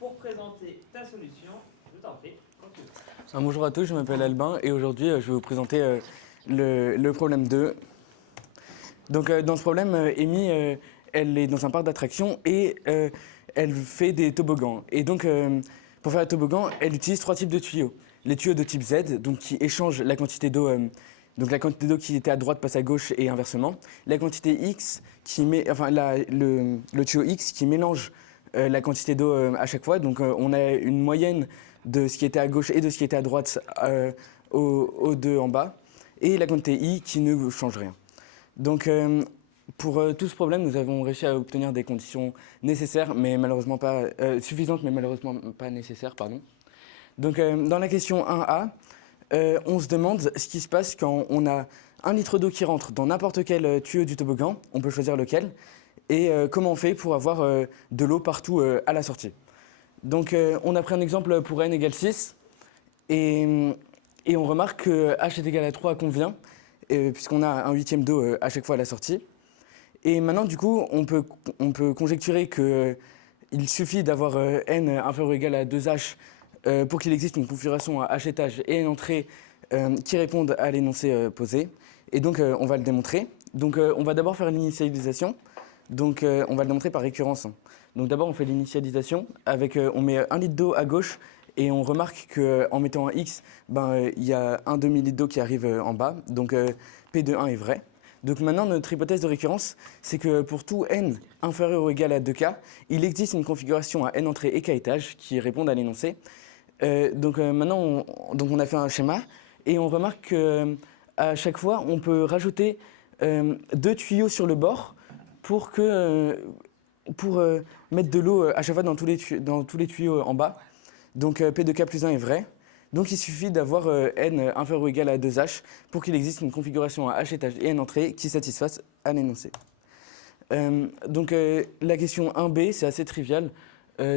pour présenter ta solution. Je t'en prie, quand tu veux. Bonjour à tous, je m'appelle Albin et aujourd'hui je vais vous présenter le problème 2. Donc dans ce problème, Amy, elle est dans un parc d'attractions et elle fait des toboggans. Et donc pour faire un toboggan, elle utilise 3 types de tuyaux. Les tuyaux de type Z, donc qui échangent la quantité d'eau, donc la quantité d'eau qui était à droite passe à gauche et inversement. La quantité X, le tuyau X qui mélange la quantité d'eau à chaque fois. Donc on a une moyenne de ce qui était à gauche et de ce qui était à droite aux deux en bas. Et la quantité I qui ne change rien. Donc pour tout ce problème, nous avons réussi à obtenir des conditions nécessaires, mais malheureusement pas suffisantes, mais malheureusement pas nécessaires, pardon. Donc dans la question 1A, on se demande ce qui se passe quand on a 1 litre d'eau qui rentre dans n'importe quel tuyau du toboggan, on peut choisir lequel, et comment on fait pour avoir de l'eau partout à la sortie. Donc on a pris un exemple pour n égale 6, et on remarque que h est égal à 3 convient, puisqu'on a un huitième d'eau à chaque fois à la sortie. Et maintenant, du coup, on peut conjecturer qu'il suffit d'avoir n inférieur ou égal à 2h pour qu'il existe une configuration à h étage et n entrée qui répondent à l'énoncé posé. Et donc, on va le démontrer. Donc, on va d'abord faire l'initialisation. Donc, on va le démontrer par récurrence. Donc, d'abord, on fait l'initialisation. On met 1 litre d'eau à gauche. Et on remarque qu'en mettant un X, il y a un demi-litre d'eau qui arrive en bas. Donc, P de 1 est vrai. Donc maintenant, notre hypothèse de récurrence, c'est que pour tout n inférieur ou égal à 2k, il existe une configuration à n entrée et k étage qui répondent à l'énoncé. Maintenant, on a fait un schéma et on remarque qu'à chaque fois, on peut rajouter 2 tuyaux sur le bord pour mettre de l'eau à chaque fois dans tous les tuyaux en bas. Donc P de k plus 1 est vrai. Donc il suffit d'avoir n inférieur ou égal à 2h pour qu'il existe une configuration à h étage et n entrée qui satisfasse à l'énoncé. La question 1b, c'est assez trivial.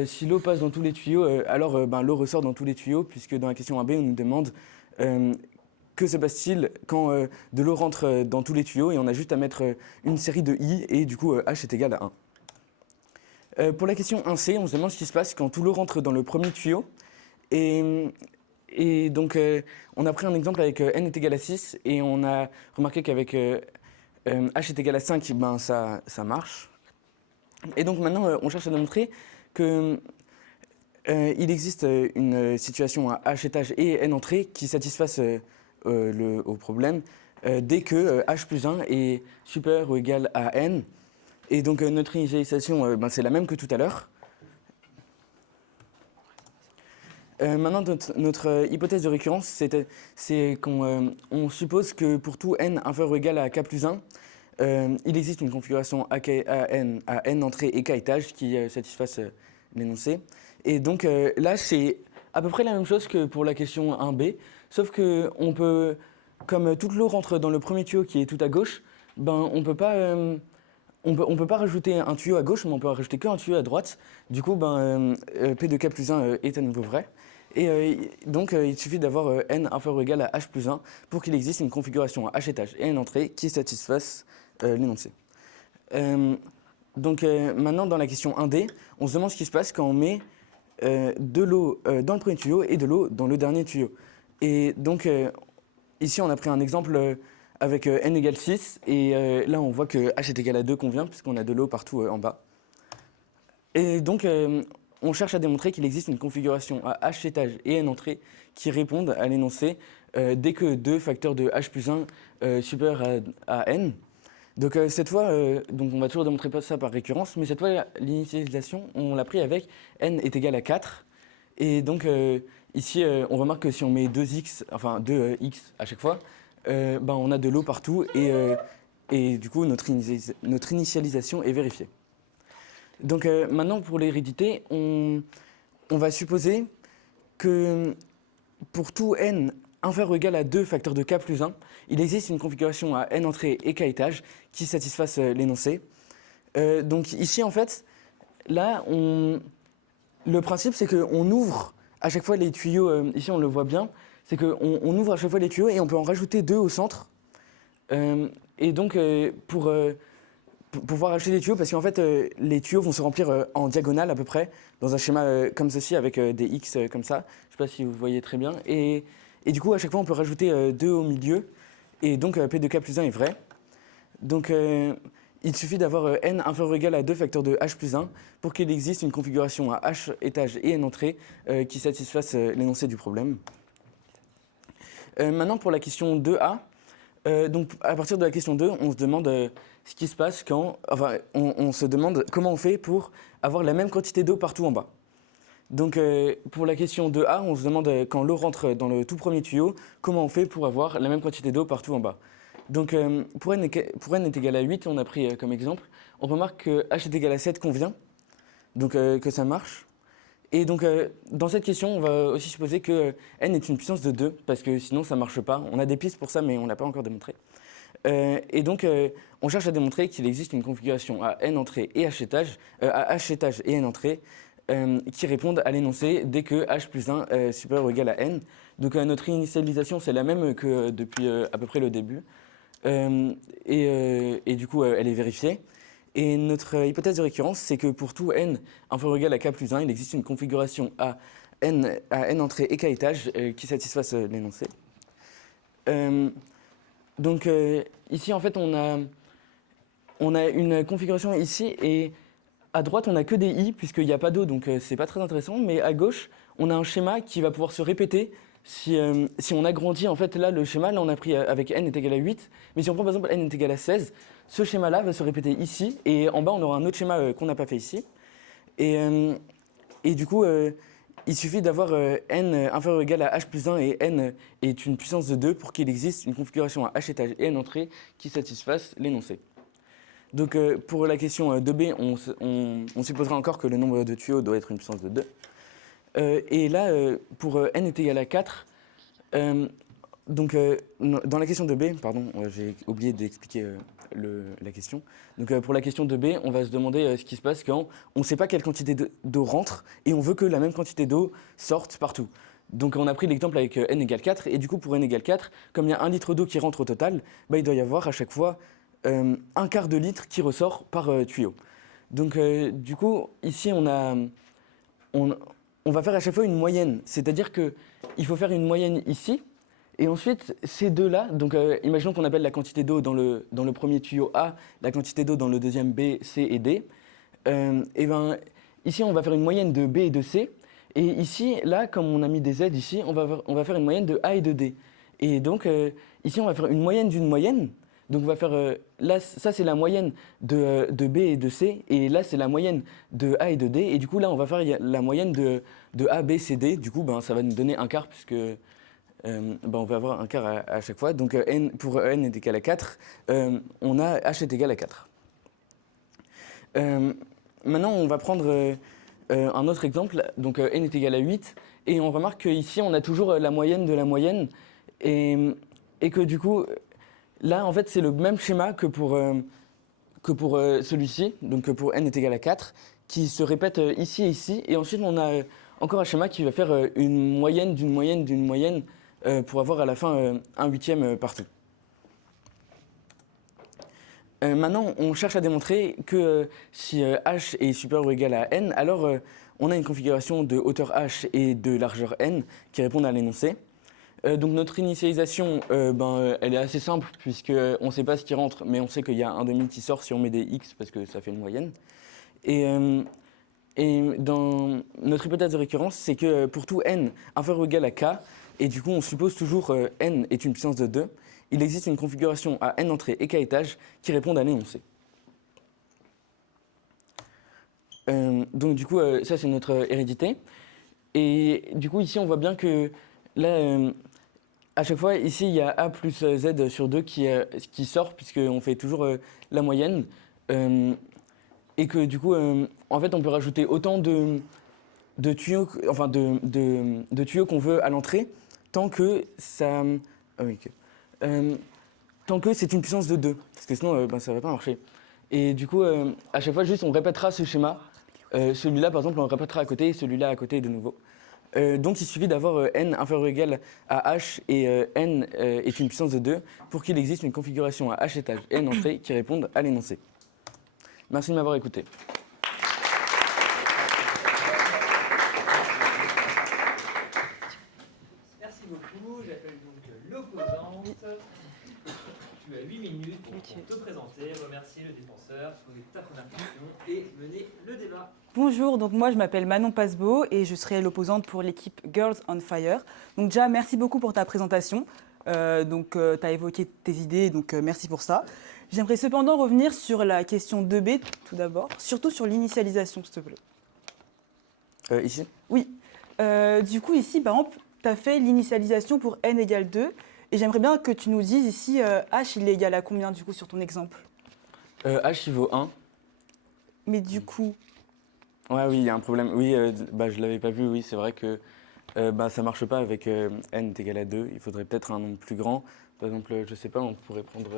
Si l'eau passe dans tous les tuyaux, alors l'eau ressort dans tous les tuyaux, puisque dans la question 1b, on nous demande que se passe-t-il quand de l'eau rentre dans tous les tuyaux, et on a juste à mettre une série de i, et du coup h est égal à 1. Pour la question 1c, on se demande ce qui se passe quand tout l'eau rentre dans le premier tuyau. Et donc, on a pris un exemple avec n est égal à 6, et on a remarqué qu'avec h est égal à 5, ça marche. Et donc maintenant, on cherche à démontrer qu'il existe une situation à h étage et n entrée qui satisfasse au problème dès que h plus 1 est supérieur ou égal à n. Et donc, notre initialisation, c'est la même que tout à l'heure. Maintenant, notre hypothèse de récurrence, c'est qu'on suppose que pour tout n inférieur ou égal à k plus 1, il existe une configuration à n entrée et k étage qui satisfasse l'énoncé. Et donc là, c'est à peu près la même chose que pour la question 1b, sauf que on peut, comme toute l'eau rentre dans le premier tuyau qui est tout à gauche, on peut pas rajouter un tuyau à gauche, mais on peut rajouter qu'un tuyau à droite. Du coup, P de k plus 1 est à nouveau vrai. Et donc, il suffit d'avoir n inférieur ou égal à h plus 1 pour qu'il existe une configuration à h étage et n entrée qui satisfasse l'énoncé. Maintenant, dans la question 1D, on se demande ce qui se passe quand on met de l'eau dans le premier tuyau et de l'eau dans le dernier tuyau. Et donc, ici, on a pris un exemple avec n égale 6, et là on voit que h est égal à 2 convient, puisqu'on a de l'eau partout en bas. Et donc on cherche à démontrer qu'il existe une configuration à h étage et n entrée qui répondent à l'énoncé dès que 2 facteurs de h plus 1 supérieur à n. Donc cette fois, on va toujours démontrer ça par récurrence, mais cette fois l'initialisation, on l'a pris avec n est égal à 4. Et donc ici, on remarque que si on met 2x à chaque fois, on a de l'eau partout, et du coup notre initialisation est vérifiée. Donc maintenant, pour l'hérédité, on va supposer que pour tout n inférieur ou égal à 2 facteurs de k plus 1, il existe une configuration à n entrée et k étage qui satisfasse l'énoncé. Donc ici, en fait, là, le principe, c'est qu'on ouvre à chaque fois les tuyaux, ici on le voit bien, c'est qu'on ouvre à chaque fois les tuyaux et on peut en rajouter 2 au centre. Et donc, pour pour pouvoir acheter des tuyaux, parce qu'en fait, les tuyaux vont se remplir en diagonale à peu près, dans un schéma comme ceci, avec des X comme ça. Je ne sais pas si vous voyez très bien. Et du coup, à chaque fois, on peut rajouter 2 au milieu, et donc P de K plus 1 est vrai. Donc, il suffit d'avoir n inférieur ou égal à 2 facteurs de h plus 1 pour qu'il existe une configuration à h étage et n entrée qui satisfasse l'énoncé du problème. Maintenant, pour la question 2a, donc à partir de la question 2, on se demande ce qui se passe quand... Enfin, on se demande comment on fait pour avoir la même quantité d'eau partout en bas. Donc pour la question 2a, on se demande quand l'eau rentre dans le tout premier tuyau, comment on fait pour avoir la même quantité d'eau partout en bas. Donc pour n est égal à 8, on a pris comme exemple, on remarque que h est égal à 7 convient, donc que ça marche. Et donc dans cette question, on va aussi supposer que n est une puissance de 2, parce que sinon ça ne marche pas. On a des pistes pour ça, mais on ne l'a pas encore démontré. Et donc on cherche à démontrer qu'il existe une configuration à n entrées et h étages, à h étages et n entrées, qui répondent à l'énoncé dès que h plus 1 est supérieur ou égal à n. Donc notre initialisation, c'est la même que depuis à peu près le début. Et du coup, elle est vérifiée. Et notre hypothèse de récurrence, c'est que pour tout n inférieur ou égal à k plus 1, il existe une configuration à n entrées et k étages qui satisfasse l'énoncé. Donc ici, en fait, on a une configuration ici, et à droite, on n'a que des i, puisqu'il n'y a pas d'eau, donc c'est pas très intéressant. Mais à gauche, on a un schéma qui va pouvoir se répéter si on agrandit. En fait, là, le schéma, là, on a pris avec n est égal à 8. Mais si on prend par exemple n est égal à 16, ce schéma-là va se répéter ici. Et en bas, on aura un autre schéma qu'on n'a pas fait ici. Et du coup, il suffit d'avoir n inférieur ou égal à h plus 1 et n est une puissance de 2 pour qu'il existe une configuration à h étage et n entrée qui satisfasse l'énoncé. Donc pour la question 2b, on supposera encore que le nombre de tuyaux doit être une puissance de 2. Et là, pour n est égal à 4, donc dans la question 2b, pardon, j'ai oublié d'expliquer la question. Donc pour la question 2b, on va se demander ce qui se passe quand on ne sait pas quelle quantité d'eau rentre et on veut que la même quantité d'eau sorte partout. Donc on a pris l'exemple avec n égale 4, et du coup pour n égale 4, comme il y a 1 litre d'eau qui rentre au total, il doit y avoir à chaque fois un quart de litre qui ressort par tuyau. Donc du coup, ici on va faire à chaque fois une moyenne, c'est-à-dire qu'il faut faire une moyenne ici, et ensuite ces deux-là, donc imaginons qu'on appelle la quantité d'eau dans le premier tuyau A, la quantité d'eau dans le deuxième B, C et D, et ben ici on va faire une moyenne de B et de C, et ici, là, comme on a mis des Z ici, on va faire une moyenne de A et de D. Et donc ici on va faire une moyenne d'une moyenne. Donc on va faire, là, ça c'est la moyenne de B et de C, et là c'est la moyenne de A et de D, et du coup là on va faire la moyenne de A, B, C, D, du coup ça va nous donner un quart, puisque on va avoir un quart à chaque fois. Donc pour n est égal à 4, on a h est égal à 4. Maintenant on va prendre un autre exemple, donc n est égal à 8, et on remarque qu'ici on a toujours la moyenne de la moyenne, et que du coup... Là, en fait, c'est le même schéma que pour celui-ci, donc pour n est égal à 4, qui se répète ici et ici. Et ensuite, on a encore un schéma qui va faire une moyenne d'une moyenne d'une moyenne pour avoir à la fin un huitième partout. Maintenant, on cherche à démontrer que si h est supérieur ou égal à n, alors on a une configuration de hauteur h et de largeur n qui répondent à l'énoncé. Donc notre initialisation, elle est assez simple, puisqu'on ne sait pas ce qui rentre, mais on sait qu'il y a un demi qui sort si on met des x, parce que ça fait une moyenne. Et dans notre hypothèse de récurrence, c'est que pour tout n inférieur ou égal à k, et du coup on suppose toujours n est une puissance de 2, il existe une configuration à n entrées et k étages qui répondent à l'énoncé. Donc du coup, ça c'est notre hérédité. Et du coup ici on voit bien que là... à chaque fois, ici, il y a A plus Z sur 2 qui sort, puisqu'on fait toujours la moyenne. Et que du coup, en fait, on peut rajouter autant de tuyaux, de tuyaux qu'on veut à l'entrée, tant que ça... tant que c'est une puissance de 2, parce que sinon, ça ne va pas marcher. Et du coup, à chaque fois, juste, on répétera ce schéma. Celui-là, par exemple, on le répétera à côté, celui-là à côté de nouveau. Donc il suffit d'avoir n inférieur ou égal à h et n est une puissance de 2 pour qu'il existe une configuration à h étage et n entrée qui répondent à l'énoncé. Merci de m'avoir écouté. Merci beaucoup. J'appelle donc l'opposante. Tu as 8 minutes pour te présenter, remercier le défenseur, poser ta première question et mener le débat. Bonjour, donc moi je m'appelle Manon Pasbeau et je serai l'opposante pour l'équipe Girls on Fire. Donc déjà merci beaucoup pour ta présentation. Tu as évoqué tes idées, donc merci pour ça. J'aimerais cependant revenir sur la question 2B tout d'abord, surtout sur l'initialisation s'il te plaît. Ici? Oui, du coup ici par exemple tu as fait l'initialisation pour n égale 2 et j'aimerais bien que tu nous dises ici h il est égal à combien du coup sur ton exemple? H il vaut 1. Mais du coup... Ouais, oui, il y a un problème. Oui, je l'avais pas vu, oui, c'est vrai que ça marche pas avec n est égal à 2. Il faudrait peut-être un nombre plus grand. Par exemple, je sais pas, on pourrait prendre.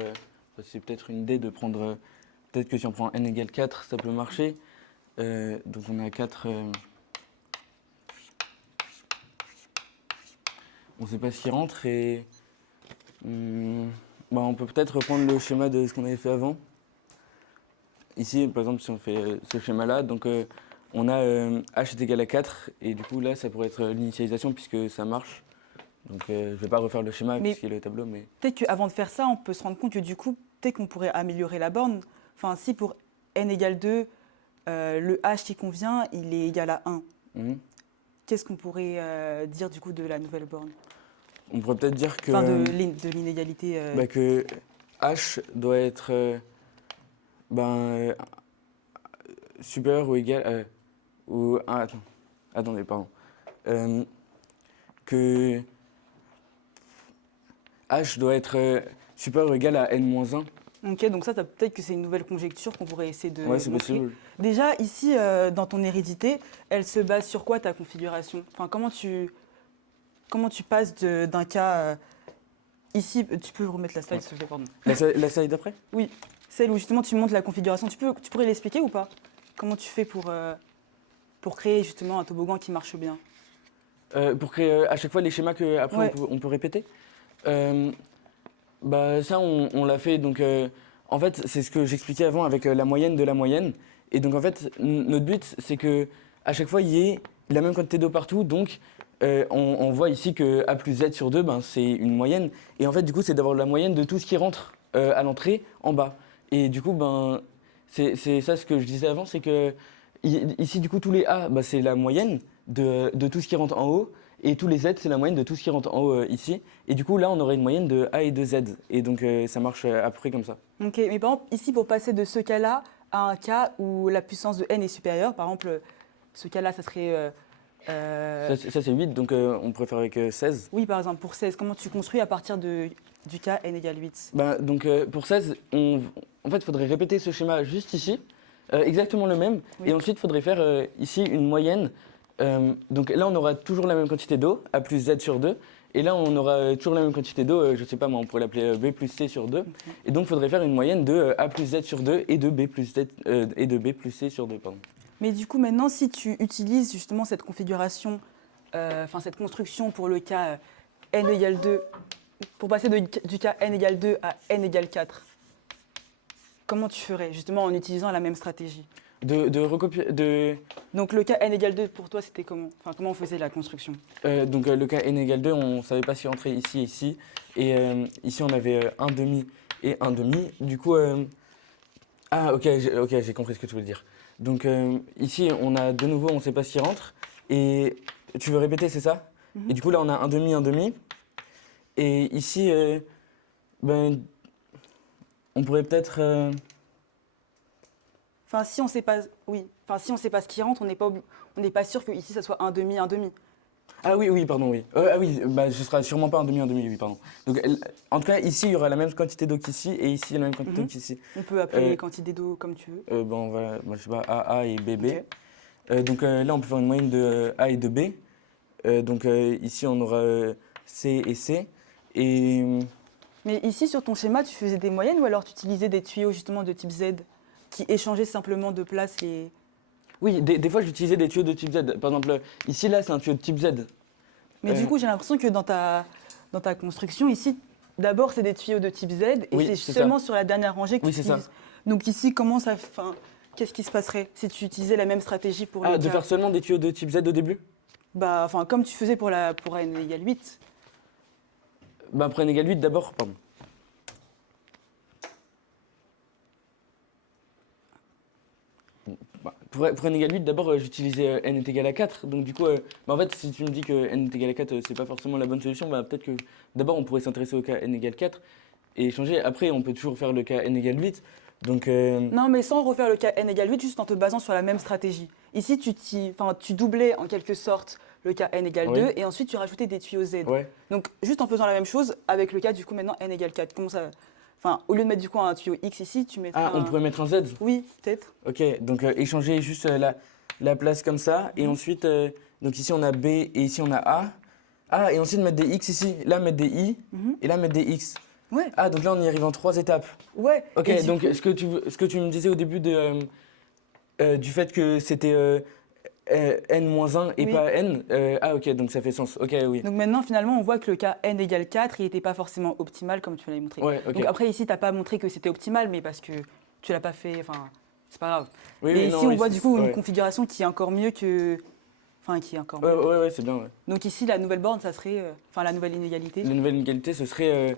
C'est peut-être une idée de prendre. Peut-être que si on prend n égale 4, ça peut marcher. Donc on a 4. On sait pas ce qui rentre et. On peut peut-être reprendre le schéma de ce qu'on avait fait avant. Ici, par exemple, si on fait ce schéma-là, donc on a h est égal à 4 et du coup là, ça pourrait être l'initialisation puisque ça marche. Donc je ne vais pas refaire le schéma puisqu'il est le tableau, mais... Peut-être qu'avant de faire ça, on peut se rendre compte que du coup, peut-être qu'on pourrait améliorer la borne. Enfin, si pour n égale 2, le h qui convient, il est égal à 1. Qu'est-ce qu'on pourrait dire du coup de la nouvelle borne? On pourrait peut-être dire que... Enfin, de l'inégalité... que h doit être supérieur ou égal... attendez, pardon. Que h doit être supérieur ou égal à n-1. Ok, donc ça, peut-être que c'est une nouvelle conjecture qu'on pourrait essayer de Ouais, c'est montrer. possible. Déjà, ici, dans ton hérédité, elle se base sur quoi ta configuration? Enfin, comment tu passes d'un cas... ici, tu peux remettre la slide, s'il te plaît, pardon. La slide d'après? Oui, celle où justement tu montres la configuration. Tu pourrais l'expliquer ou pas? Comment tu fais pour créer justement un toboggan qui marche bien? Pour créer à chaque fois les schémas qu'après Ouais. on peut répéter. Ça, on l'a fait. Donc, en fait, c'est ce que j'expliquais avant avec la moyenne de la moyenne. Et donc, en fait, notre but, c'est que à chaque fois, il y ait la même quantité d'eau partout. Donc, on voit ici que A plus Z sur 2, c'est une moyenne. Et en fait, du coup, c'est d'avoir la moyenne de tout ce qui rentre à l'entrée en bas. Et du coup, c'est ça ce que je disais avant, c'est que ici, du coup, tous les A, c'est la moyenne de tout ce qui rentre en haut. Et tous les Z, c'est la moyenne de tout ce qui rentre en haut ici. Et du coup, là, on aurait une moyenne de A et de Z. Et donc, ça marche à peu près comme ça. Ok, mais par exemple, ici, pour passer de ce cas-là à un cas où la puissance de n est supérieure, par exemple, ce cas-là, ça serait... Ça, c'est 8, donc on pourrait faire avec 16. Oui, par exemple, pour 16, comment tu construis à partir du cas n égale 8? Donc, pour 16, en fait, il faudrait répéter ce schéma juste ici, exactement le même. Oui. Et ensuite, il faudrait faire ici une moyenne. Donc là, on aura toujours la même quantité d'eau, A plus Z sur 2. Et là, on aura toujours la même quantité d'eau, je ne sais pas, mais on pourrait l'appeler B plus C sur 2. Okay. Et donc, il faudrait faire une moyenne de A plus Z sur 2 et de B plus C sur 2. Pardon. Mais du coup, maintenant, si tu utilises justement cette configuration, cette construction pour le cas n égale 2, pour passer du cas n égale 2 à n égale 4, comment tu ferais, justement, en utilisant la même stratégie? Donc le cas n égale 2 pour toi c'était comment? Enfin comment on faisait la construction? Donc le cas n égale 2, on ne savait pas si rentrer ici et ici. Et ici on avait un demi et un demi. Du coup, ok, j'ai compris ce que tu veux dire. Donc ici on a de nouveau, on ne sait pas ce qui rentre. Et tu veux répéter, c'est ça? Et du coup là on a un demi, un demi. Et ici, on pourrait peut-être... Enfin, si on sait pas, oui. Enfin, si on sait pas ce qui rentre, on n'est pas sûr que ici ça soit un demi, un demi. Ah oui, pardon, oui. Ce sera sûrement pas un demi, oui, pardon. Donc, en tout cas, ici, il y aura la même quantité d'eau qu'ici, et ici, il y a la même quantité d'eau qu'ici. On peut appeler les quantités d'eau comme tu veux. On va, je sais pas, AA et BB. Okay. Donc là, on peut faire une moyenne de A et de B. Ici, on aura C et C. Mais ici, sur ton schéma, tu faisais des moyennes ou alors tu utilisais des tuyaux justement de type Z qui échangeaient simplement de place les... Oui, des fois j'utilisais des tuyaux de type Z. Par exemple, ici, là, c'est un tuyau de type Z. Mais du coup, j'ai l'impression que dans ta construction, ici, d'abord, c'est des tuyaux de type Z et c'est seulement sur la dernière rangée que tu utilises. Donc ici, comment ça... qu'est-ce qui se passerait si tu utilisais la même stratégie pour le Ah, cas de faire seulement des tuyaux de type Z au début? Bah, enfin, comme tu faisais pour n égale 8. Bah, pour n égale 8 d'abord, pardon. Bah, pour n égale 8, d'abord, j'utilisais n est égal à 4. Donc, du coup, bah, en fait, si tu me dis que n est égal à 4, c'est pas forcément la bonne solution, bah, peut-être que d'abord, on pourrait s'intéresser au cas n égale 4 et changer. Après, on peut toujours faire le cas n égale 8. Donc, Non, mais sans refaire le cas n égale 8, juste en te basant sur la même stratégie. Ici, tu doublais en quelque sorte le cas n égale Oui. 2 et ensuite tu rajoutais des tuyaux Z. ouais. Donc, juste en faisant la même chose avec le cas du coup maintenant n égale 4. Comment ça... Enfin, au lieu de mettre du coup un tuyau X ici, tu mettrais Ah, on pourrait mettre un Z. Oui, peut-être. Ok, donc échanger juste la place comme ça. Et ensuite, donc ici on a B et ici on a A. Ah, et ensuite mettre des X ici. Là, mettre des I. Mhm. Et là, mettre des X. Ouais, Ah, donc là, on y arrive en 3 étapes. ouais. Ok, Et du donc coup- ce que tu me disais au début du fait que c'était N-1 et Oui. pas N. Ah, ok, donc ça fait sens. Ok, oui. Donc maintenant, finalement, on voit que le cas n égale 4, il n'était pas forcément optimal comme tu l'avais montré. Ouais, ok. Donc après, ici, tu n'as pas montré que c'était optimal, mais parce que tu l'as pas fait, enfin, c'est pas grave. Oui, Mais oui, ici, non, on oui, voit du coup une ouais. configuration qui est encore mieux que... Enfin, qui est encore Ouais, mieux. ouais, c'est bien, ouais. Donc ici, la nouvelle borne, ça serait... Enfin, la nouvelle inégalité. La nouvelle inégalité, ce serait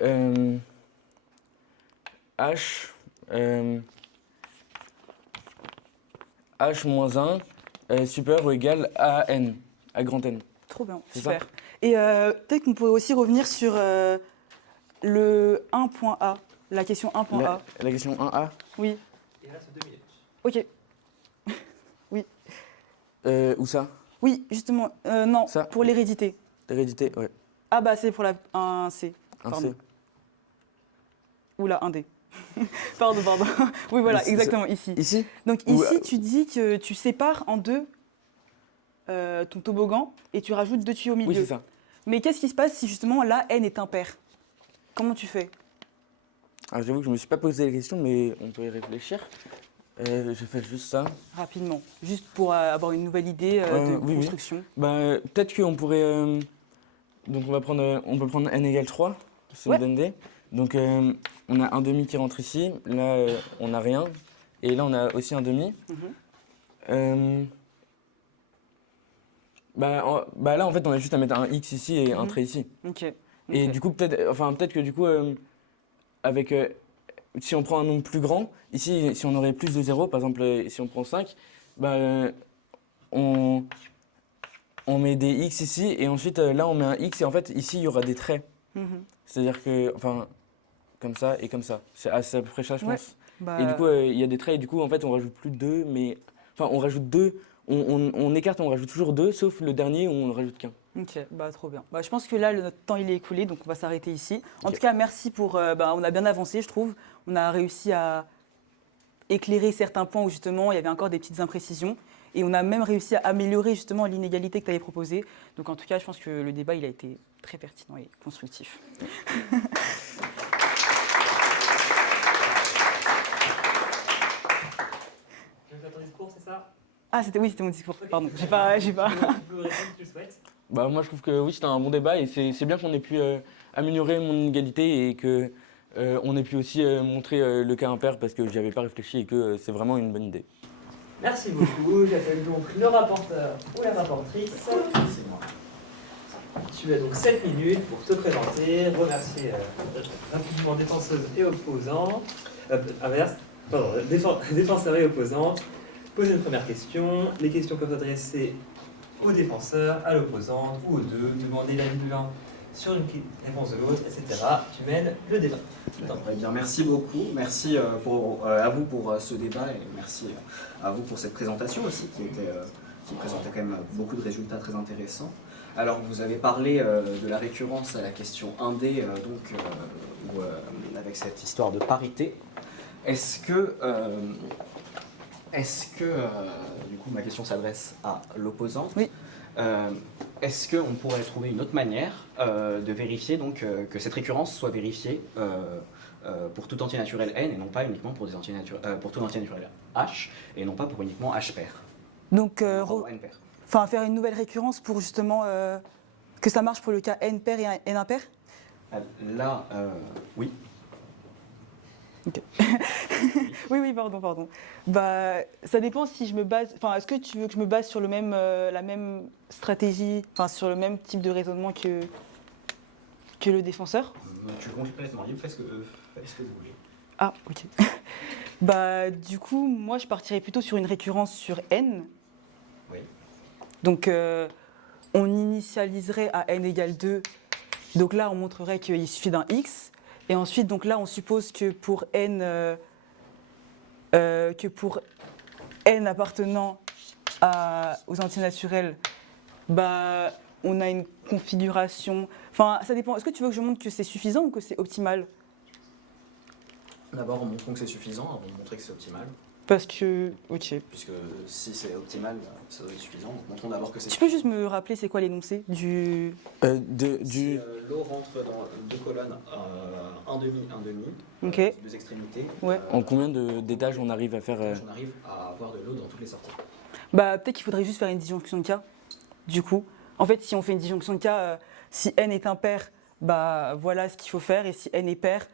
H. H-1 supérieur ou égal à N, à grand N. Trop bien, C'est super. Et peut-être qu'on pourrait aussi revenir sur le 1.A, la question 1.A. La question 1A. Oui, Il reste 2 minutes. ok. Où ça? Oui, justement, non, Ça. pour l'hérédité. L'hérédité, ouais. Ah bah c'est pour la 1C. Un Pardon. C. Ou la 1D. Pardon. Oui, voilà, Ici, exactement, ici. Ici? Donc Ou, ici, tu dis que tu sépares en deux ton toboggan et tu rajoutes deux tuyaux au milieu. Oui, c'est ça. Mais qu'est-ce qui se passe si justement là, n est impair? Comment tu fais? Alors j'avoue que je me suis pas posé la question, mais on peut y réfléchir. Je fais juste ça. Rapidement, juste pour avoir une nouvelle idée de Oui, oui. construction. Bah, peut-être qu'on pourrait. Donc on peut prendre n égale 3, ça Ouais. nous donne D. Donc on a un demi qui rentre ici, là on n'a rien. Et là on a aussi un demi. Mhm. Bah là en fait on a juste à mettre un X ici et un Mhm. trait ici. Ok. Et Ok. du coup peut-être que du coup avec si on prend un nombre plus grand, ici si on aurait plus de 0, par exemple si on prend 5, bah on met des X ici et ensuite là on met un X et en fait ici il y aura des traits. Mhm. C'est-à-dire que enfin comme ça et comme ça. C'est à peu près ça je Ouais. pense. Bah, Et du coup il y a des traits et du coup en fait on rajoute plus de 2 mais enfin on rajoute 2, on écarte, on rajoute toujours 2 sauf le dernier où on ne rajoute qu'un. ok, bah trop bien. Bah, je pense que là, notre temps il est écoulé, donc on va s'arrêter ici. En Ok. tout cas, merci pour. On a bien avancé, je trouve. On a réussi à éclairer certains points où justement il y avait encore des petites imprécisions. Et on a même réussi à améliorer justement l'inégalité que tu avais proposée. Donc en tout cas, je pense que le débat il a été très pertinent et constructif. Tu veux faire ton discours, c'est ça? Ah, c'était mon discours. Ok. Pardon, j'ai pas. Tu peux répondre si tu le souhaites. Bah moi je trouve que oui c'était un bon débat et c'est bien qu'on ait pu améliorer mon inégalité et que on ait pu aussi montrer le cas impair parce que j'y avais pas réfléchi et que c'est vraiment une bonne idée. Merci beaucoup. J'appelle donc le rapporteur ou la rapportrice. C'est moi. Tu as donc 7 minutes pour te présenter, remercier rapidement défenseuse et opposant. Inverse, pardon, défenseur et opposant. Poser une première question. Les questions peuvent s'adresser au défenseur, à l'opposante ou aux deux. Demander l'avis de l'un sur une réponse de l'autre, etc. Tu mènes le débat. Eh bien, merci beaucoup. Merci à vous pour ce débat et merci à vous pour cette présentation aussi qui présentait quand même beaucoup de résultats très intéressants. Alors, vous avez parlé de la récurrence à la question 1D, avec cette histoire de parité. Est-ce que, du coup, ma question s'adresse à l'opposante. Oui. Est-ce qu'on pourrait trouver une autre manière de vérifier donc, que cette récurrence soit vérifiée pour tout entier naturel n et non pas uniquement pour tout entier naturel h et non pas pour uniquement h pair Donc, n pair. faire une nouvelle récurrence pour justement que ça marche pour le cas n pair et n impair? Là, oui. Oui, pardon. Bah, ça dépend si je me base. Enfin, est-ce que tu veux que je me base sur la même stratégie, enfin, sur le même type de raisonnement que le défenseur? Tu es complètement libre, faites ce que vous voulez. Ah, ok. Bah, du coup, moi, je partirais plutôt sur une récurrence sur n. Oui. Donc, on initialiserait à n égale 2. Donc là, on montrerait qu'il suffit d'un x. Et ensuite, donc là, on suppose que pour n appartenant aux entiers naturels, bah, on a une configuration. Enfin, ça dépend. Est-ce que tu veux que je montre que c'est suffisant ou que c'est optimal? D'abord, montrons que c'est suffisant avant de montrer que c'est optimal. Parce que. Ok. Puisque si c'est optimal, ça doit être suffisant. Donc, montrons d'abord que c'est Tu peux juste me rappeler c'est quoi l'énoncé du. Si l'eau rentre dans deux colonnes, un demi, Ok. deux extrémités, Ouais. En combien d'étages on arrive à faire on arrive à avoir de l'eau dans toutes les sorties. Bah, peut-être qu'il faudrait juste faire une disjonction de cas. Du coup, en fait, si on fait une disjonction de cas, si n est impair, bah voilà ce qu'il faut faire. Et si n est pair,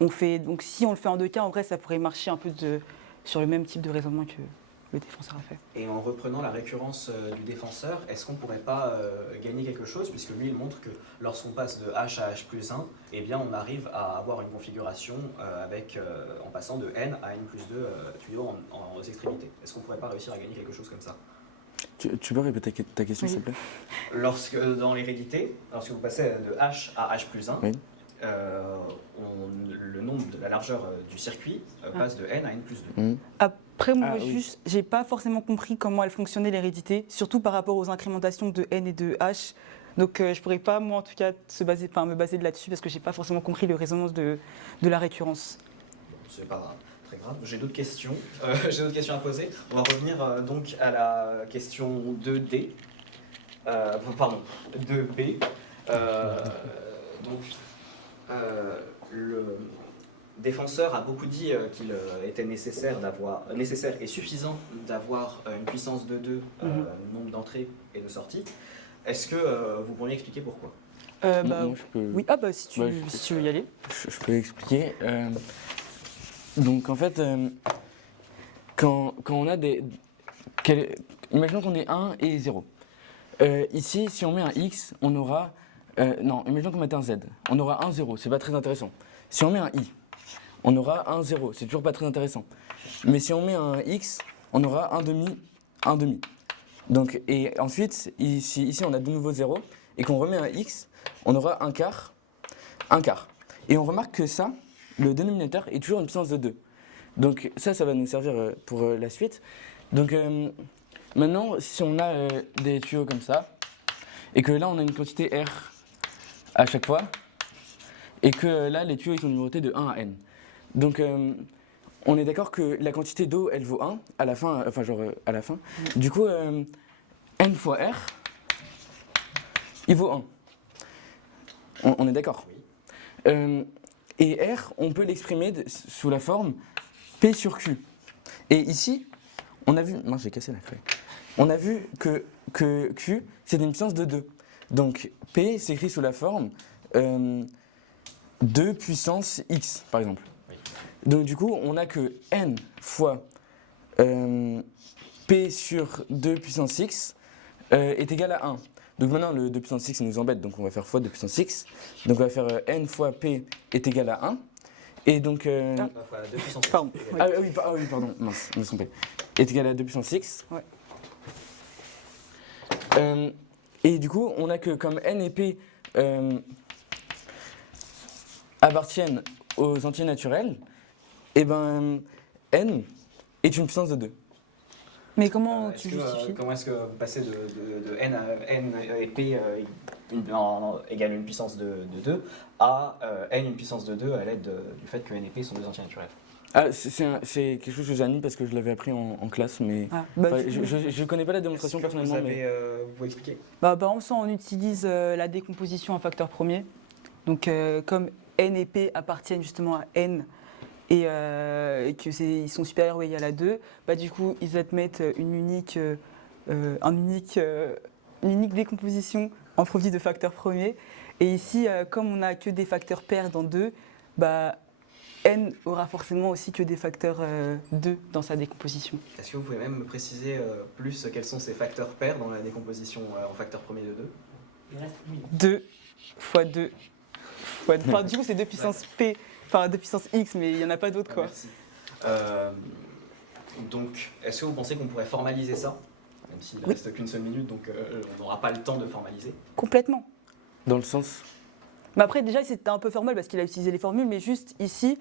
on fait. Donc, si on le fait en 2 cas, en vrai, ça pourrait marcher un peu sur le même type de raisonnement que le défenseur a fait. Et en reprenant la récurrence du défenseur, est-ce qu'on ne pourrait pas gagner quelque chose, puisque lui il montre que lorsqu'on passe de h à h plus 1, eh bien on arrive à avoir une configuration en passant de n à n plus 2 tuyaux en extrémités. Est-ce qu'on ne pourrait pas réussir à gagner quelque chose comme ça? Tu peux répéter ta question, Oui. s'il te plaît? Lorsque dans l'hérédité, lorsque vous passez de h à h plus 1, Oui. le nombre de la largeur du circuit passe de n à n plus 2. Après, moi, Ah, oui. j'ai pas forcément compris comment elle fonctionnait l'hérédité, surtout par rapport aux incrémentations de n et de h. Donc, je pourrais pas, moi, en tout cas, me baser là-dessus parce que j'ai pas forcément compris le raisonnement de la récurrence. C'est pas très grave. J'ai d'autres questions. J'ai d'autres questions à poser. On va revenir donc à la question 2D. Pardon, 2B. Le défenseur a beaucoup dit qu'il était nécessaire et suffisant d'avoir une puissance de 2, nombre d'entrées et de sorties. Est-ce que vous pourriez expliquer pourquoi? Bah, Moi, je peux... oui, bah, si tu veux y aller. Je peux expliquer. Donc en fait, quand on a imaginons qu'on ait 1 et 0. Ici, si on met un x, on aura... non, imaginons qu'on mette un z. On aura un 0, c'est pas très intéressant. Si on met un i, on aura un 0, c'est toujours pas très intéressant. Mais si on met un x, on aura un demi. Donc, et ensuite, ici on a de nouveau 0, et qu'on remet un x, on aura un quart. Et on remarque que ça, le dénominateur est toujours une puissance de 2. Donc ça va nous servir pour la suite. Donc maintenant, si on a des tuyaux comme ça, et que là on a une quantité R à chaque fois, et que là les tuyaux ils sont numérotés de 1 à n. Donc on est d'accord que la quantité d'eau elle vaut 1 à la fin, à la fin. Du coup, n fois R, il vaut 1. On est d'accord? Oui. Et R, on peut l'exprimer sous la forme P sur Q. Et ici, on a vu... Non, j'ai cassé la feuille. On a vu que Q, c'est une puissance de 2. Donc P s'écrit sous la forme 2 puissance X, par exemple. Oui. Donc du coup, on a que N fois P sur 2 puissance X est égal à 1. Donc maintenant, le 2 puissance x nous embête, donc on va faire fois 2 puissance x. Donc on va faire n fois p est égal à 1. Et donc... Fois 2 puissance x. Pardon. oui, pardon, mince, je me suis trompé. Est égal à 2 puissance x. Ouais. Et du coup, on a que comme n et p appartiennent aux entiers naturels, et ben n est une puissance de 2. Mais comment tu justifies? Comment est-ce que vous passez de n à n et p égale une puissance de 2 à n une puissance de 2 à l'aide du fait que n et p sont deux entiers naturels? Ah, c'est quelque chose que j'anime parce que je l'avais appris en classe, mais je ne connais pas la démonstration personnellement. Vous pouvez expliquer? Par exemple, on utilise la décomposition en facteur premier. Donc, comme n et p appartiennent justement à n, et qu'ils sont supérieurs ou égaux à 2, du coup, ils admettent une unique décomposition en produit de facteurs premiers. Et ici, comme on n'a que des facteurs pairs dans 2, n aura forcément aussi que des facteurs 2 dans sa décomposition. Est-ce que vous pouvez même me préciser plus quels sont ces facteurs pairs dans la décomposition en facteur premier de 2? Il reste 1 minute. 2 fois 2 fois 2. Enfin, du coup, c'est 2 puissance p, enfin 2 puissance x, mais il n'y en a pas d'autres, quoi. Merci. Donc, est-ce que vous pensez qu'on pourrait formaliser ça? Même s'il ne Oui. reste qu'une seule minute, donc on n'aura pas le temps de formaliser. Complètement. Dans le sens. Mais après, déjà, c'était un peu formel parce qu'il a utilisé les formules, mais juste ici,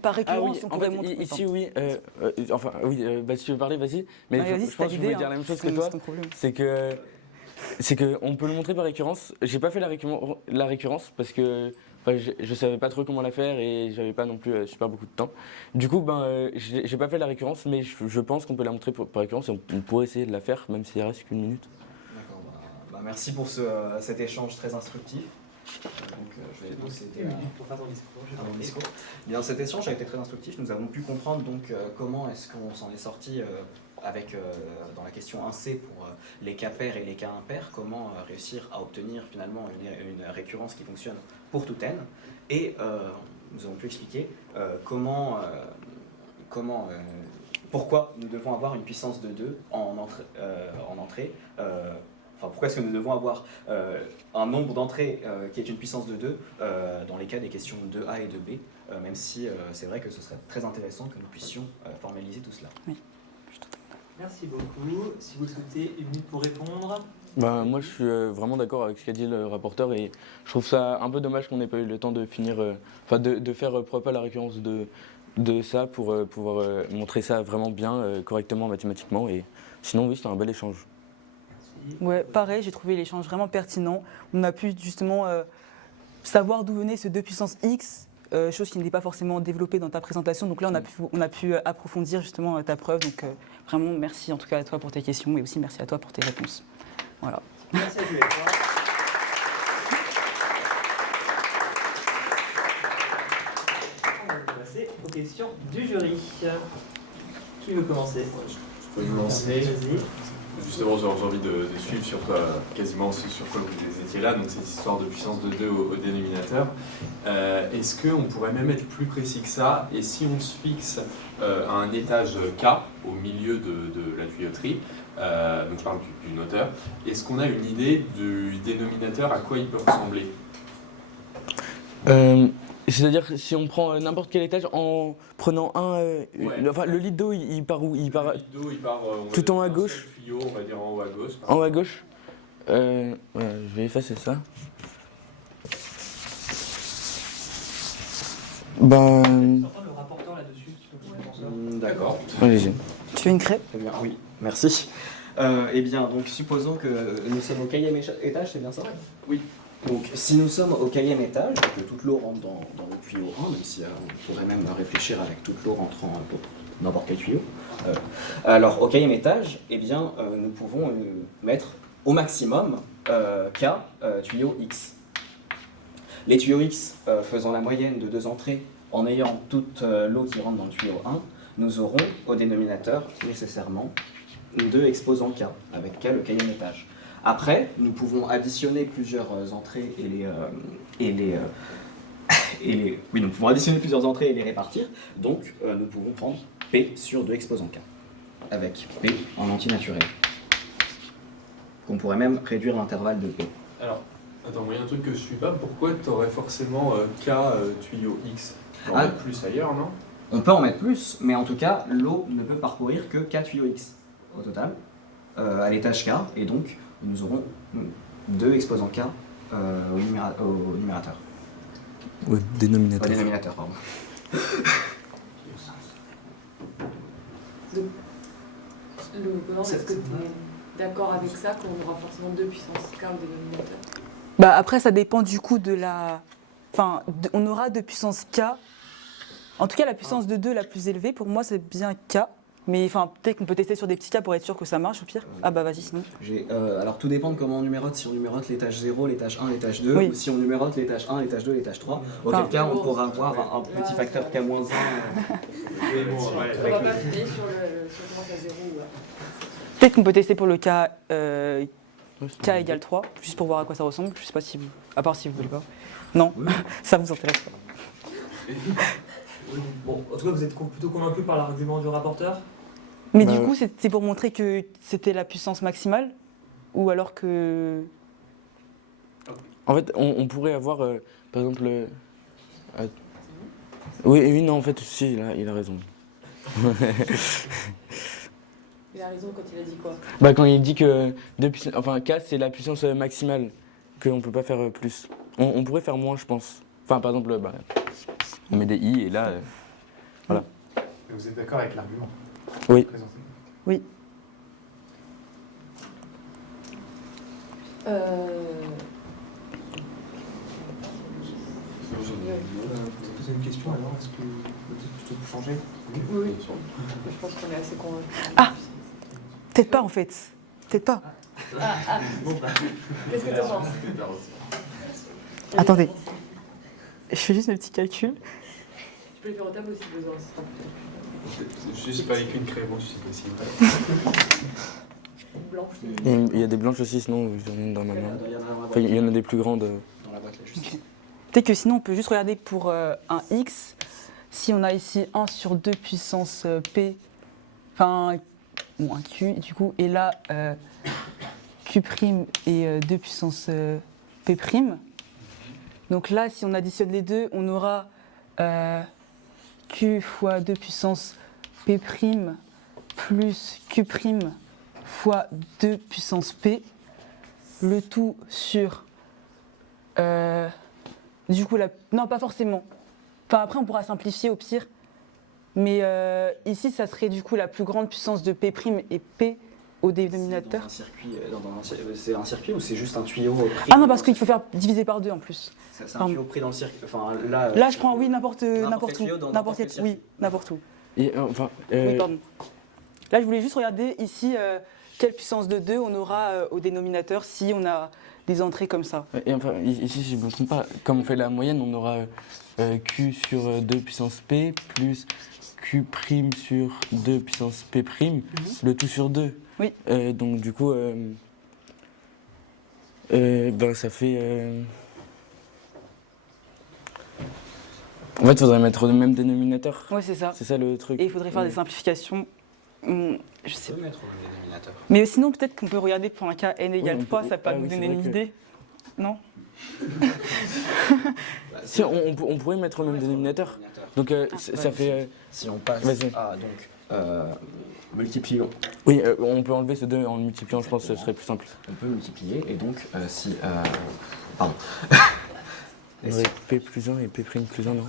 par récurrence, on en pourrait fait, montrer. ici, oui. Si tu veux parler, vas-y. Mais Ouais, vas-y, je c'est pense ta que je idée, voulais dire hein. la même chose C'est que toi. ton problème. C'est que on peut le montrer par récurrence. J'ai pas fait la récurrence parce que je savais pas trop comment la faire et j'avais pas non plus super beaucoup de temps. Du coup, j'ai pas fait la récurrence, mais je pense qu'on peut la montrer par récurrence et on pourrait essayer de la faire même s'il reste qu'une minute. D'accord. Merci pour cet échange très instructif. Je vais passer 1 minute pour faire ton discours. je à t'en mon prie. discours. Bien, cet échange a été très instructif. Nous avons pu comprendre donc comment est-ce qu'on s'en est sorti avec dans la question 1C pour les cas pairs et les cas impairs, comment réussir à obtenir finalement une récurrence qui fonctionne pour tout n. Et nous avons pu expliquer pourquoi nous devons avoir une puissance de 2 en entrée. Pourquoi est-ce que nous devons avoir un nombre d'entrées qui est une puissance de 2 dans les cas des questions 2A et 2B, même si c'est vrai que ce serait très intéressant que nous puissions formaliser tout cela. Merci beaucoup. Si vous souhaitez 1 minute pour répondre. Moi, je suis vraiment d'accord avec ce qu'a dit le rapporteur et je trouve ça un peu dommage qu'on n'ait pas eu le temps de finir, de faire pourquoi pas la récurrence de ça pour pouvoir montrer ça vraiment bien, correctement mathématiquement. Et sinon, oui, c'était un bel échange. Merci. Ouais, pareil, j'ai trouvé l'échange vraiment pertinent. On a pu justement savoir d'où venait ce 2 puissance x, chose qui n'était pas forcément développée dans ta présentation. Donc là, on a pu approfondir justement ta preuve. Donc vraiment, merci en tout cas à toi pour tes questions et aussi merci à toi pour tes réponses. Voilà. Merci à tous les trois. On va passer aux questions du jury. Qui veut commencer? Je peux me lancer. Vas-y. Justement, j'ai envie de suivre sur quasiment ce sur quoi vous étiez là, donc cette histoire de puissance de 2 au dénominateur. Est-ce qu'on pourrait même être plus précis que ça? Et si on se fixe à un étage K au milieu de la tuyauterie, donc je parle du noteur, est-ce qu'on a une idée du dénominateur, à quoi il peut ressembler? C'est-à-dire si on prend n'importe quel étage en prenant Ouais. le lit d'eau, il part où? Il part Le lit d'eau, il part on va tout dire, en haut à d'un gauche. seul tuyau, on va dire en haut à gauche. en haut à gauche. Je vais effacer ça. J'entends le rapporteur là-dessus. si tu veux qu'on pense. D'accord. Allez-y. Tu veux une crêpe? Très bien, oui, merci. Eh bien, donc supposons que nous sommes au 4e étage, c'est bien ça? Oui. Donc, si nous sommes au 4e étage, que toute l'eau rentre dans le tuyau 1, même si on pourrait même réfléchir avec toute l'eau rentrant dans n'importe quel tuyau. Alors, au 4e étage, eh bien, nous pouvons mettre au maximum K tuyaux X. Les tuyaux X faisant la moyenne de 2 entrées en ayant toute l'eau qui rentre dans le tuyau 1, nous aurons au dénominateur nécessairement 2 exposants K, avec K le 4e étage. Après, nous pouvons additionner plusieurs entrées nous pouvons additionner plusieurs entrées et les répartir. Donc, nous pouvons prendre P sur 2 exposants K, avec P en antinaturel. On pourrait même réduire l'intervalle de P. Alors, attends, il y a un truc que je suis pas, pourquoi tu aurais forcément K tuyau X? On Ah. va plus ailleurs, non? On peut en mettre plus, mais en tout cas, l'eau ne peut parcourir que K tuyaux X au total, à l'étage K, et donc nous aurons 2 exposants K au numérateur. Au Au dénominateur. dénominateur, pardon. Est-ce que tu es d'accord avec ça, qu'on aura forcément 2 puissance K au dénominateur? Bah après, ça dépend du coup de la... Enfin, on aura 2 puissance K. En tout cas, la puissance de 2 la plus élevée, pour moi, c'est bien K. Mais enfin, peut-être qu'on peut tester sur des petits cas pour être sûr que ça marche au pire. Ah bah vas-y sinon. Alors tout dépend de comment on numérote, si on numérote l'étage 0, l'étage 1, l'étage 2, Oui. ou si on numérote l'étage 1, l'étage 2, l'étage 3, auquel Enfin, cas on pourra avoir un petit facteur K-1. On va pas finir sur comment ça 0 ou Peut-être qu'on peut tester pour le cas K égale 3, juste pour voir à quoi ça ressemble. Je sais pas si vous... À part si vous voulez pas. Non, ça vous intéresse pas. Bon, en tout cas, vous êtes plutôt convaincu par l'argument du rapporteur? Mais Bah, du coup, c'est pour montrer que c'était la puissance maximale? Ou alors que... En fait, on pourrait avoir, par exemple... oui, oui, non, en fait, si, il a raison. Il a raison quand il a dit quoi? Bah, quand il dit que K, c'est la puissance maximale, qu'on peut pas faire plus. On pourrait faire moins, je pense. Enfin, par exemple, bah, on met des i et là, voilà. Et vous êtes d'accord avec l'argument Oui. présenté? Oui. C'est une question alors, est-ce que je peux changer? Oui, je pense qu'on est assez convaincus. Peut-être pas en fait. Peut-être pas. Qu'est-ce que tu penses? Attendez. Je fais juste un petit calcul. Tu peux les faire au tableau si besoin. ce sera plus- Juste pas avec une craie rouge, si possible. Blanche. Il y a des blanches aussi, sinon j'en ai une dans ma main. Il y en a dans la Enfin, boîte, il y en a des plus grandes. dans la boîte là, juste. Peut-être que sinon on peut juste regarder pour un x. Si on a ici 1 sur 2 puissance p, enfin, ou un q du coup, et là q' et 2 puissance p'. Donc là, si on additionne les deux, on aura q fois 2 puissance p' plus q' fois 2 puissance p, le tout sur... du coup, non, pas forcément. Enfin, après, on pourra simplifier au pire. Mais ici, ça serait du coup la plus grande puissance de P' et P au dénominateur. C'est un circuit ou c'est juste un tuyau pris? Ah non, parce qu'il faut faire diviser par 2 en plus. C'est un tuyau pris dans le circuit. Enfin, là, Là, je prends, oui, n'importe quel où. tuyau dans N'importe quel quel, oui, n'importe où. Et, enfin, Oui, pardon. Là, je voulais juste regarder ici quelle puissance de 2 on aura au dénominateur si on a des entrées comme ça. et enfin, ici, si je ne me trompe pas, comme on fait la moyenne, on aura q sur 2 puissance p plus q' sur 2 puissance p', le tout sur 2. Oui. Donc du coup, ben, ça fait... En fait, il faudrait mettre le même dénominateur. Oui, c'est ça. C'est ça le truc. Et il faudrait faire des Ouais. simplifications. Je sais peut pas. mettre au dénominateur. Mais sinon, peut-être qu'on peut regarder pour un cas n égale Oui, on 3, peut- ça peut ah nous oui, donner c'est une vrai que- idée. Non? Si, on pourrait mettre le même dénominateur. Donc ça fait... Si on passe Vas-y. à donc multiplions, Oui, on peut enlever ce 2 en le multipliant, je pense que ce serait plus simple. on peut multiplier et donc si pardon. On aurait p plus 1 et p' plus 1, non?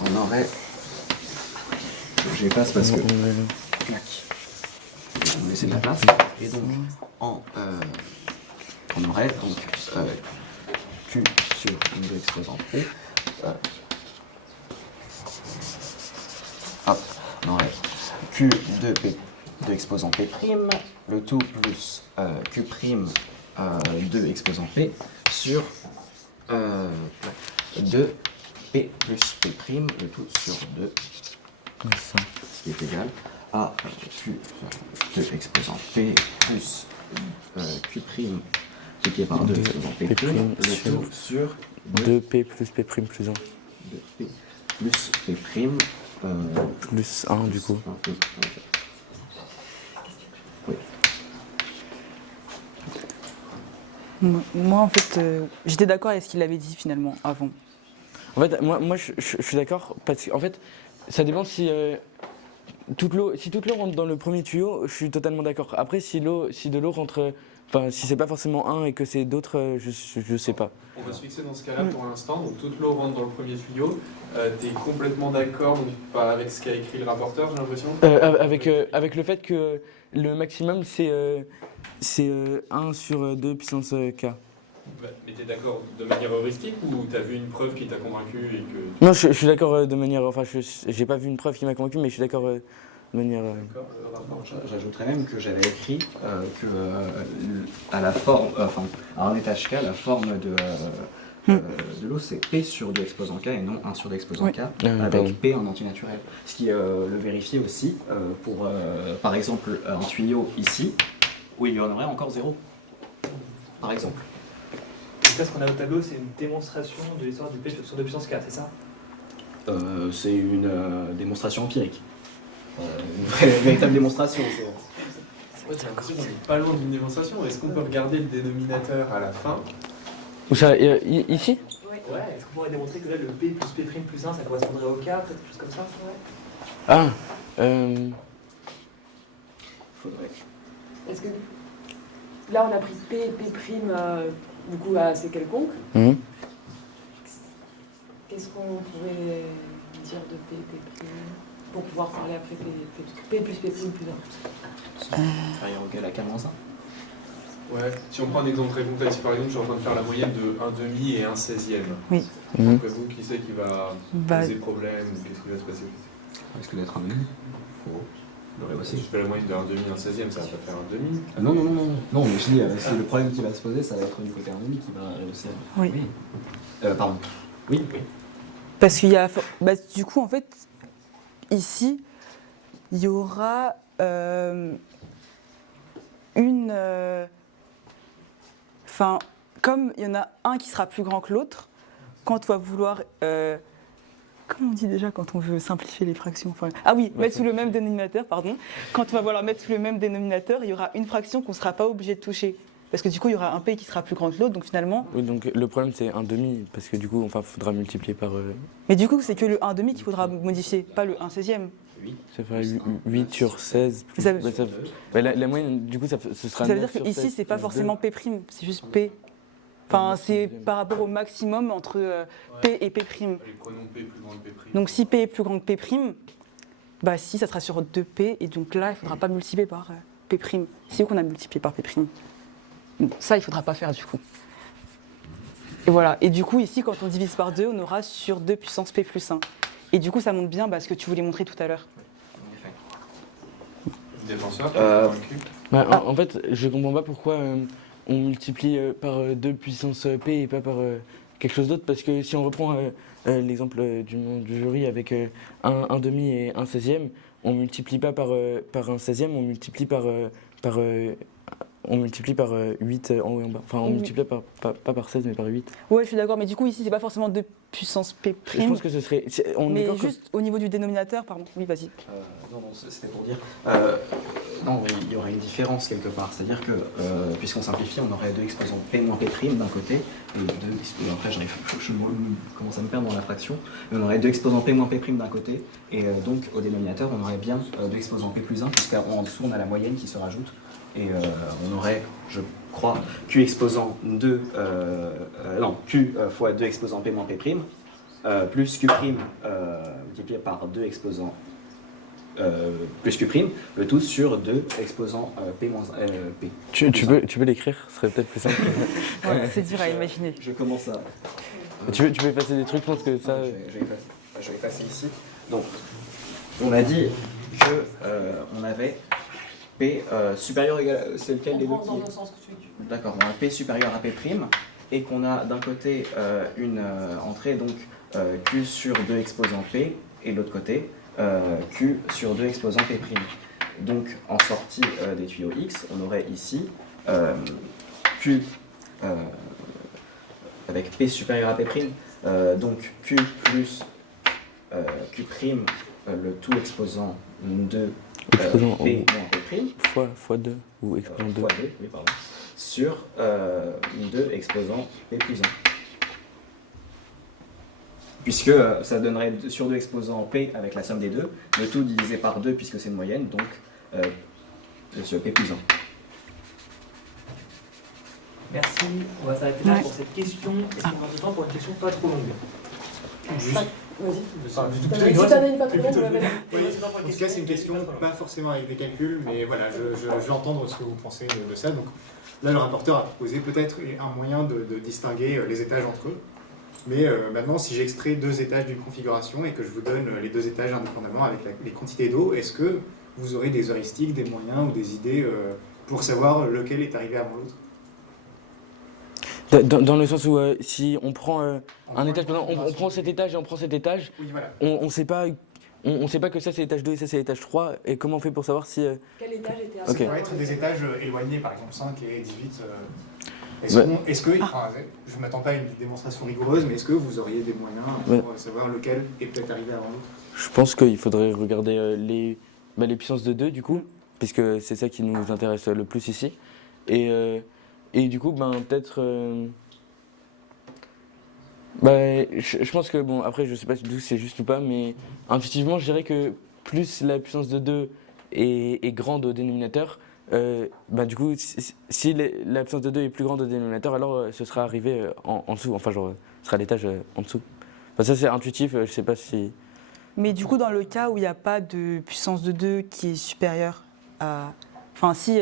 On aurait, j'efface parce que On aurait- clac. On laisse de la place et donc on aurait donc q sur une 2 exposant p. Hop, on aurait q de p de exposant p', le tout plus q', 2 exposant p sur 2 p plus p', le tout sur 2, comme ça. ce qui est égal à q sur 2 exposant p plus q' multiplié par 2 Deux exposant p', P' le tout sur 2p plus p' plus 1. 2p plus p', Plus 1 du coup. Oui. Moi, en fait, j'étais d'accord avec ce qu'il avait dit finalement avant. En fait, moi je suis d'accord parce qu'en fait, ça dépend si toute l'eau rentre dans le premier tuyau, je suis totalement d'accord. Après, si de l'eau rentre, enfin, si c'est pas forcément un et que c'est d'autres, je sais pas. On va se fixer dans ce cas-là pour l'instant. Donc toute l'eau rentre dans le premier tuyau. Tu es complètement d'accord donc, pas avec ce qu'a écrit le rapporteur, j'ai l'impression? Avec le fait que le maximum c'est 1 sur 2 puissance k. Mais tu es d'accord de manière heuristique ou tu as vu une preuve qui t'a convaincu et que... Non, je suis d'accord de manière. Enfin, j'ai pas vu une preuve qui m'a convaincu, mais je suis d'accord de manière. D'accord, rapporteur. J'ajouterais même que j'avais écrit que à la forme, enfin à un étage K, la forme de l'eau c'est P sur 2 exposant K et non 1 sur 2 exposant Oui. K, pardon. avec P en antiнаturel. Ce qui le vérifie aussi pour par exemple un tuyau ici où il y en aurait encore 0. Par exemple. Donc là, ce qu'on a au tableau, c'est une démonstration de l'histoire du P sur 2 puissance 4, c'est ça? C'est une démonstration empirique. Une véritable démonstration. Ouais, j'ai l'impression qu'on n'est pas loin d'une démonstration. Est-ce qu'on peut regarder le dénominateur à la fin? Où ça, ici? Ouais, est-ce qu'on pourrait démontrer que là, le P plus P' plus 1, ça correspondrait au K, peut-être quelque chose comme ça? Ah, Faudrait. Est-ce que là, on a pris P et P', du coup, c'est quelconque. mhm. Qu'est-ce qu'on pourrait dire de P, P', pour pouvoir parler après P plus P' plus 1? Inférieur ou égal à K-1. Ouais. Si on prend un exemple très concret, si par exemple je suis en train de faire la moyenne de 1,5 et 1/16e. Oui. D'après vous, qui c'est qui va Bah, poser problème ou qu'est-ce qui va se passer? Risque d'être un demi. Si je fais la moyenne de 1,5 et 1/16e, ça va pas faire 1,5. Non, mais je dis, c'est le problème qui va se poser, ça va être du côté 1,5 qui va réussir. Oui. Pardon. Oui. Parce qu'il y a. Bah, du coup, en fait, ici, il y aura une. Enfin, comme il y en a un qui sera plus grand que l'autre, quand on va vouloir. Comment on dit déjà quand on veut simplifier les fractions? Enfin, ah oui, mettre sous le même dénominateur, pardon. Quand on va vouloir mettre sous le même dénominateur, il y aura une fraction qu'on ne sera pas obligé de toucher. Parce que du coup, il y aura un P qui sera plus grand que l'autre, donc finalement. Oui, donc le problème c'est un demi, parce que du coup, enfin, faudra multiplier par. Mais du coup, c'est que le 1,5 qu'il faudra modifier, pas le 1/16e. Ça fera 8 sur 16. Plus, Ça- la moyenne, du coup, ce sera. Ça veut 9 dire sur qu'ici, 16 c'est pas plus forcément P', c'est juste P. Enfin, c'est par rapport au maximum entre P et P'. Allez, prenons P plus grand que P'. Donc si P est plus grand que P', bah si, ça sera sur 2P, et donc là, il ne faudra pas multiplier par P'. Si qu'on a multiplié par P'. Bon, ça, il ne faudra pas faire du coup. Et voilà. Et du coup, ici, quand on divise par 2, on aura sur 2 puissance P plus 1. Et du coup, ça montre bien ce que tu voulais montrer tout à l'heure. Défenseur, convaincu. Bah, en fait, je comprends pas pourquoi on multiplie par 2 puissance P et pas par quelque chose d'autre, parce que si on reprend l'exemple du jury avec un demi et un 16e, on multiplie pas par un 16e, on multiplie par 8 en haut et en bas. Enfin, on multiplie pas par 16, mais par 8. Ouais, je suis d'accord, mais du coup, ici, c'est pas forcément 2 puissance P'. Je pense que ce serait... On est Mais d'accord que- juste au niveau du dénominateur, pardon. Oui, vas-y. Non, c'était pour dire. Non, oui, il y aurait une différence quelque part. C'est-à-dire que, puisqu'on simplifie, on aurait deux exposants P moins P' d'un côté, et après, je commence à me perdre dans la fraction, mais on aurait deux exposants P moins P' d'un côté, et donc au dénominateur, on aurait bien deux exposants P plus 1, puisqu'en dessous, on a la moyenne qui se rajoute, et on aurait, je crois, Q exposant 2, Q fois 2 exposants P moins P', plus Q' multiplié par 2 exposants plus Q', le tout sur 2 exposants P moins P. Tu peux l'écrire, ce serait peut-être plus simple. Ouais, c'est dur à imaginer. Je commence à... tu peux effacer des trucs, je pense que ça... Je vais effacer ici. Donc, on a dit que on avait P supérieur ou égal... C'est lequel des deux Dans qui... le sens que tu veux. D'accord, on a P supérieur à P', et qu'on a d'un côté une entrée, donc Q sur 2 exposants P, et de l'autre côté, Q sur 2 exposants P'. Donc, en sortie des tuyaux X, on aurait ici Q avec P supérieur à P', donc Q plus Q', le tout exposant 2 Exposant P moins P', fois 2, ou exposant 2. fois 2, oui, pardon, sur 2 exposant P plus 1. Puisque ça donnerait sur 2 exposants P avec la somme des deux, le tout divisé par 2 puisque c'est une moyenne, donc sur P plus 1. Merci, on va s'arrêter là Ouais. pour cette question. Est-ce qu'on a le temps pour une question pas trop longue? Juste. Vas-y. Enfin, Si t'en as une pas trop longue, ouais, vas-y. Oui, en tout cas, c'est une question pas forcément avec des calculs, mais voilà, je veux entendre ce que vous pensez de ça. Donc là, le rapporteur a proposé peut-être un moyen de distinguer les étages entre eux. Mais maintenant, si j'extrais 2 étages d'une configuration et que je vous donne les 2 étages indépendamment avec les quantités d'eau, est-ce que vous aurez des heuristiques, des moyens ou des idées pour savoir lequel est arrivé avant l'autre? Dans le sens où si on prend un étage, par exemple, on prend cet étage et on prend cet étage, Oui, voilà. on sait pas que ça c'est l'étage 2 et ça c'est l'étage 3, et comment on fait pour savoir si... Quel étage était Ok. Ça pourrait être des étages éloignés, par exemple 5 et 18. Est-ce que enfin, je ne m'attends pas à une démonstration rigoureuse, mais est-ce que vous auriez des moyens pour savoir lequel est peut-être arrivé avant l'autre? Je pense qu'il faudrait regarder les puissances de 2 du coup, puisque c'est ça qui nous intéresse le plus ici. Et du coup, peut-être... je pense que, bon, après, je sais pas si c'est juste ou pas, mais intuitivement, je dirais que plus la puissance de 2 est grande au dénominateur, du coup, si la puissance de 2 est plus grande au dénominateur, alors ce sera arrivé en dessous, enfin, genre, ce sera l'étage en dessous. Enfin, ça, c'est intuitif, je sais pas si... Mais du coup, dans le cas où il n'y a pas de puissance de 2 qui est supérieure à... Enfin, si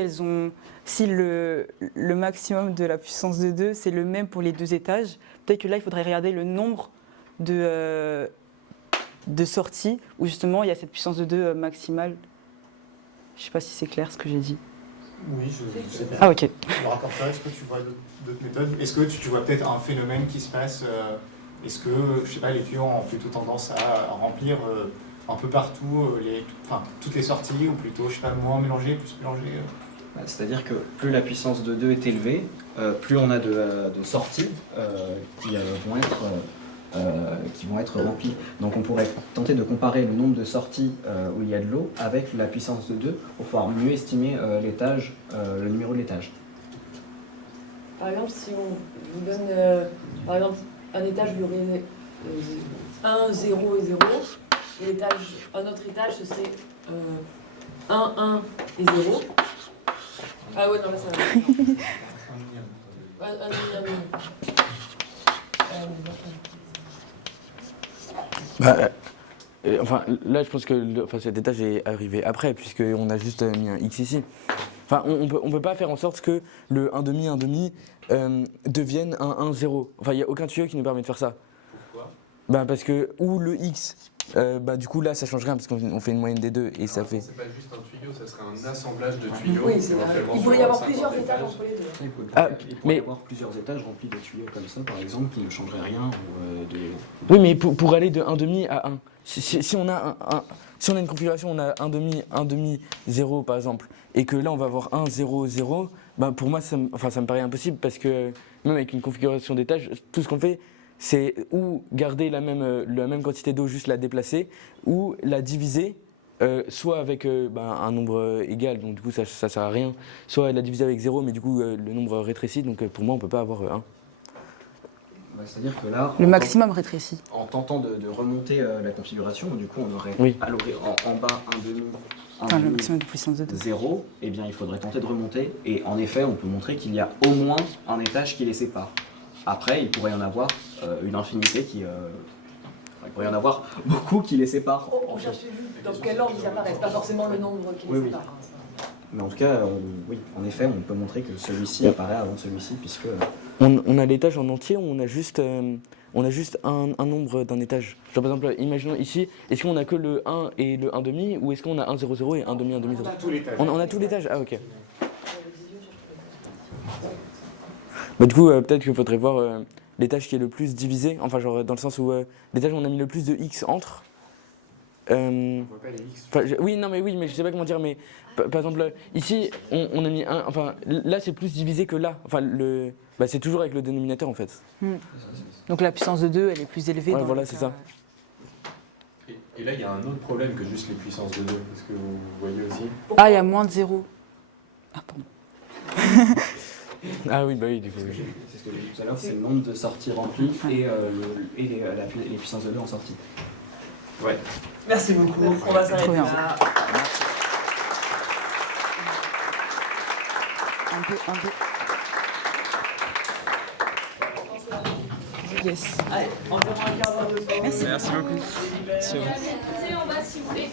le maximum de la puissance de 2, c'est le même pour les 2 étages, peut-être que là, il faudrait regarder le nombre de sorties où justement il y a cette puissance de 2 maximale. Je ne sais pas si c'est clair ce que j'ai dit. Oui, je sais bien. Ah, ok. Le rapporteur, est-ce que tu vois d'autres méthodes? Est-ce que tu vois peut-être un phénomène qui se passe? Est-ce que, je sais pas, les tuyaux ont plutôt tendance à remplir un peu partout toutes les sorties, ou plutôt, je sais pas, moins mélangées, plus mélangées? C'est-à-dire que plus la puissance de 2 est élevée, plus on a de sorties qui vont être remplies. Donc on pourrait tenter de comparer le nombre de sorties où il y a de l'eau avec la puissance de 2 pour pouvoir mieux estimer l'étage, le numéro de l'étage. Par exemple, si on vous donne par exemple, un étage où il y aurait 1, 0 et 0, et un autre étage, ce serait 1, 1 et 0. Ah ouais, non, là ça va. Un là, je pense que cet étage est arrivé après, puisqu'on a juste mis un X ici. Enfin, on peut pas faire en sorte que le 1,5 devienne un 1,0. Enfin, il n'y a aucun tuyau qui nous permet de faire ça. Pourquoi? Parce que, ou le X, du coup, là, ça change rien, parce qu'on fait une moyenne des deux, et ça fait... C'est pas juste un tuyau, ça serait un assemblage de tuyaux. Oui, c'est vrai. Il pourrait y avoir plusieurs étages entre les deux. Il pourrait y avoir plusieurs étages remplis de tuyaux comme ça, par exemple, qui ne changeraient rien. Oui, mais pour aller de 1,5 à 1, si on a une configuration, on a 1,5, 0 par exemple, et que là on va avoir 1, 0, 0, pour moi ça me paraît impossible, parce que même avec une configuration d'étage, tout ce qu'on fait, c'est ou garder la même quantité d'eau, juste la déplacer, ou la diviser, soit avec un nombre égal, donc du coup ça sert à rien, soit la diviser avec 0, mais du coup le nombre rétrécit, donc pour moi on peut pas avoir 1. C'est-à-dire que là, Le maximum rétrécit. En tentant de remonter la configuration, du coup on aurait alloué en bas Le maximum de puissance de 2. 0, et bien il faudrait tenter de remonter, et en effet on peut montrer qu'il y a au moins un étage qui les sépare. Après il pourrait y en avoir une infinité il pourrait y en avoir beaucoup qui les séparent. On cherche juste dans quel ordre ils apparaissent, pas forcément le nombre qui les sépare. Mais en tout cas, oui, en effet, on peut montrer que celui-ci apparaît avant celui-ci, puisque... On a l'étage en entier, on a juste un nombre d'un étage. Genre par exemple, imaginons ici, est-ce qu'on a que le 1 et le 1,5, ou est-ce qu'on a 1, 0, 0 et 1,5, 1,5, 0? On a tout l'étage. On a tout l'étage, ah ok. Du coup, peut-être qu'il faudrait voir l'étage qui est le plus divisé, enfin genre dans le sens où l'étage où on a mis le plus de X entre. On voit pas les X. Oui, mais je sais pas comment dire, mais par exemple, ici, on a mis un, enfin, là c'est plus divisé que là, enfin, c'est toujours avec le dénominateur en fait. Donc la puissance de 2, elle est plus élevée. Ouais, dans voilà, le c'est cas- ça. Et là, il y a un autre problème que juste les puissances de 2. Est-ce que vous voyez aussi? Ah, il y a moins de 0. Ah, pardon. Ah oui, oui, du coup. C'est ce que j'ai dit tout à l'heure, c'est le nombre de sorties remplies et les puissances de 2 en sortie. Ouais. Merci beaucoup. On va s'arrêter Trop bien. là. Un peu. Yes. Allez, environ un quart d'heure de pause. Merci. Merci beaucoup. On va, si vous voulez.